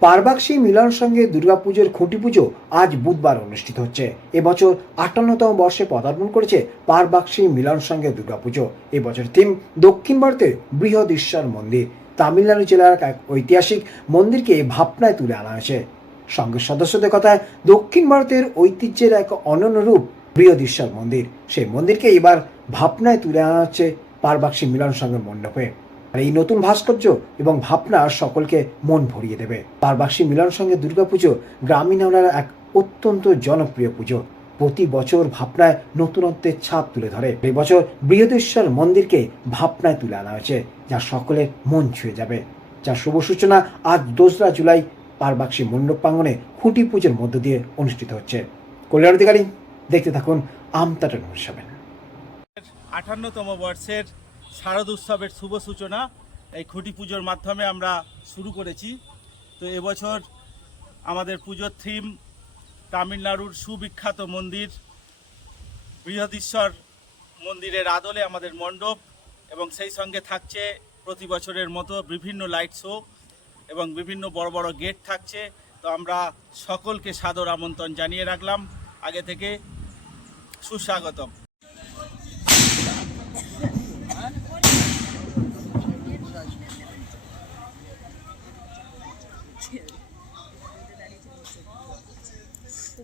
পারবাক্সী মিলন সঙ্গে দুর্গাপুজোর খুঁটি পুজো আজ বুধবার অনুষ্ঠিত হচ্ছে। এবছর আটান্নতম বর্ষে পদার্পণ করেছে পারবাক্সী মিলন সঙ্গে দুর্গাপুজো। এবছর থিম দক্ষিণ ভারতের বৃহৎ ঈশ্বর মন্দির। তামিলনাড়ু জেলার এক ঐতিহাসিক মন্দিরকে ভাবনায় তুলে আনা হয়েছে। সঙ্গের সদস্যদের কথায় দক্ষিণ ভারতের ঐতিহ্যের এক অনন্য রূপ বৃহদীশ্বর মন্দির। সেই মন্দিরকে এবার ভাবনায় তুলে আনা হচ্ছে পারবাক্সী মিলন সঙ্গে মণ্ডপে। আর এই নতুন ভাস্কর্য এবং ভাবনা সকলকে মন ভরিয়ে দেবে। পারবাক্সী মিলন সঙ্গে দুর্গাপুজো, গ্রামীণ এক অত্যন্ত জনপ্রিয় পুজো। প্রতি বছর ভাবনায় নতুনত্বের ছাপ তুলে ধরে। এই বছর বৃহদেশ্বর মন্দিরকে ভাবনায় তুলে আনা হয়েছে, যা সকলের মন ছুঁয়ে যাবে। যার শুভ সূচনা আজ দোসরা জুলাই পারবাক্সী মণ্ডপ প্রাঙ্গনে খুঁটি পুজোর মধ্য দিয়ে অনুষ্ঠিত হচ্ছে। কল্যাণ অধিকারী, দেখতে থাকুন আমতাটন উৎসবে আটান্নতম বর্ষের শারদ উৎসবের শুভ সূচনা এই খুঁটি পুজোর মাধ্যমে আমরা শুরু করেছি। তো এবছর আমাদের পুজোর থিম তামিলনাড়ুর সুবিখ্যাত মন্দির, বৃহদীশ্বর মন্দিরের আদলে আমাদের মণ্ডপ এবং সেই সঙ্গে থাকছে প্রতি বছরের মতো বিভিন্ন লাইট শো এবং বিভিন্ন বড় বড় গেট থাকছে। তো আমরা সকলকে সাদর আমন্ত্রণ জানিয়ে রাখলাম। আগে থেকে সুস্বাগতম।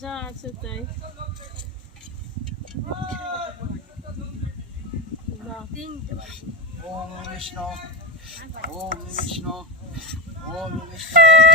যা আছে তাই ওম বিষ্ণু ওম বিষ্ণু ওম বিষ্ণু